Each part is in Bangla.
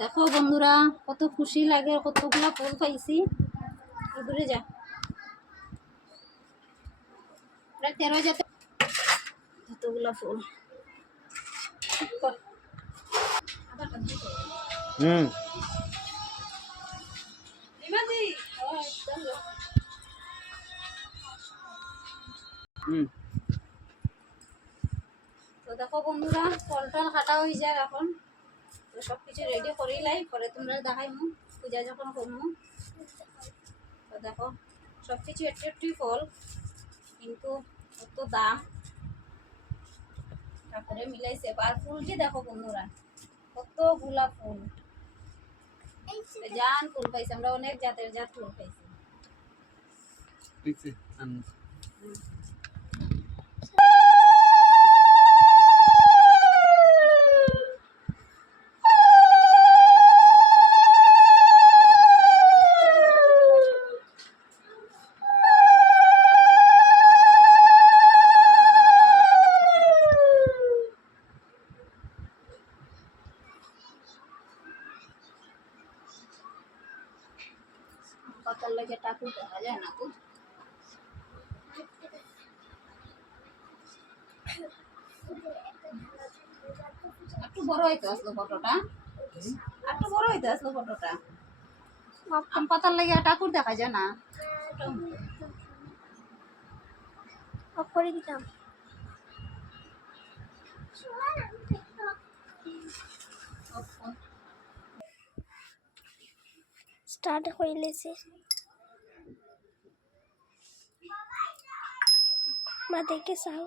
দেখো বন্ধুরা, কত খুশি লাগে, কতগুলা ফুল পাইছি। দূরে যা, প্রায় 13,000 কতগুলা ফুল। তো দেখো বন্ধুরা, ফল টল কাটা হয়ে যায় এখন। তো সব কিছু রেডি করেই লাই, পরে তোমরা দেখাইমু পূজা যখন করমু। তো দেখো সব কিছু একটু একটু ফল, কিন্তু কত দাম। তারপরে মিলাইছে, আর ফুলটি দেখো বন্ধুরা, কতগুলা ফুল, জান ফুল পাইছি আমরা, অনেক জাতের জাত ফুল পাইছি। পাতার লাগে টাকু দেখা যায় না তো। একটু বড় হইতে আসলো ফটোটা, একটু বড় হইতে আসলো ফটোটা। আম পাতার লাগে টাকুর দেখা যায় না। অফ করে দিতাম। স্টার্ট হইলেছে, মা দেখে চাও।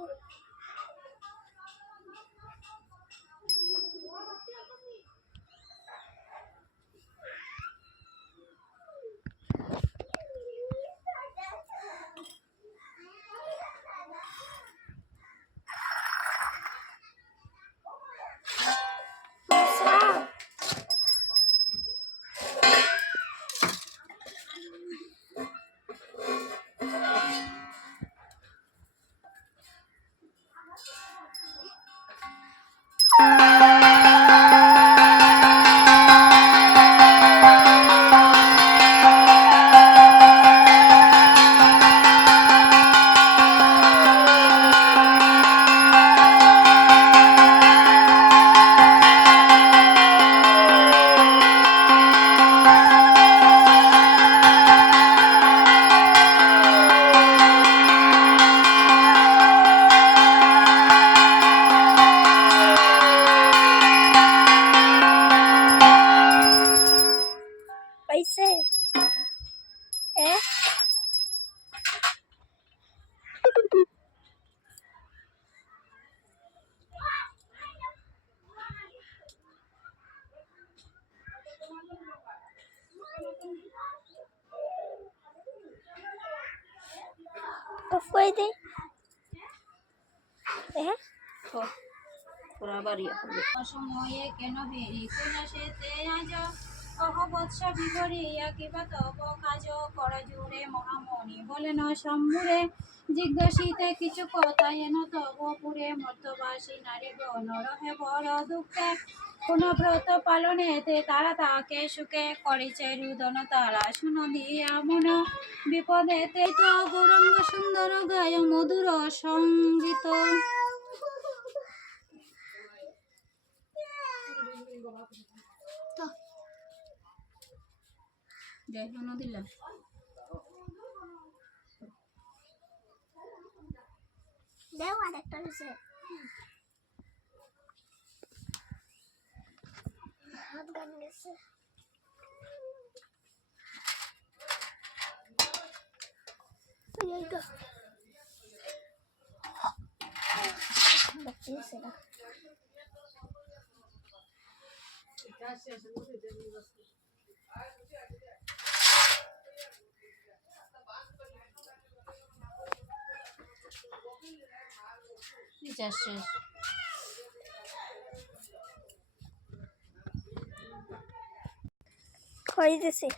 পাইছে অফ করে দে। সময়ে কেন বেরি কুলাসেতে আজ অহবৎস বিবরিয়া কিবা তব কাজ কর জুড়ে মহামণি বলেন সম্মুরে জিজ্ঞাসিতে কিছু কথা এন তব পুরে মধ্যবাসী নারী গণ রহে বড় দুঃখে কোন ব্রত পালনেতে তারা তাকে সুখে করিছে রুদন তারা শুন দিয়া মন বিপদেতে তো গৌরঙ্গ সুন্দর গায় মধুর সঙ্গীত। দেখো দিলাম দেও আর একটা হয়েছে হাত গান গেছে। হইতেছে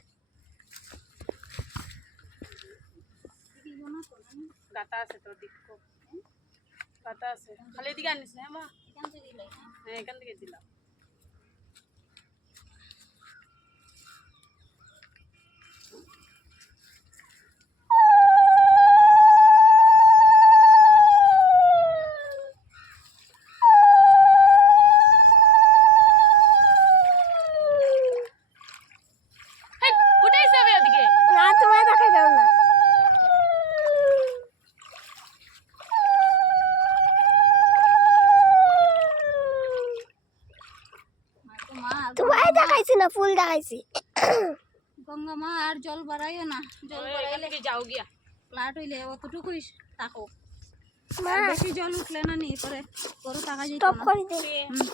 গাতা আছে তো দেখো, গাতা আছে খালি দিকে আনিস না মা, হ্যাঁ এখান থেকে দিলাম। না ফুল দেখাইছি গঙ্গা মা আর জল বাড়াইও না, জল এখান বাড়াইলে থেকে যাও গিয়া ফ্লাট হইলে অতটুকুই থাকো, মা বেশি জল উঠলে না নি করে গরু টাকা যেত স্টপ না। করে দে হুম।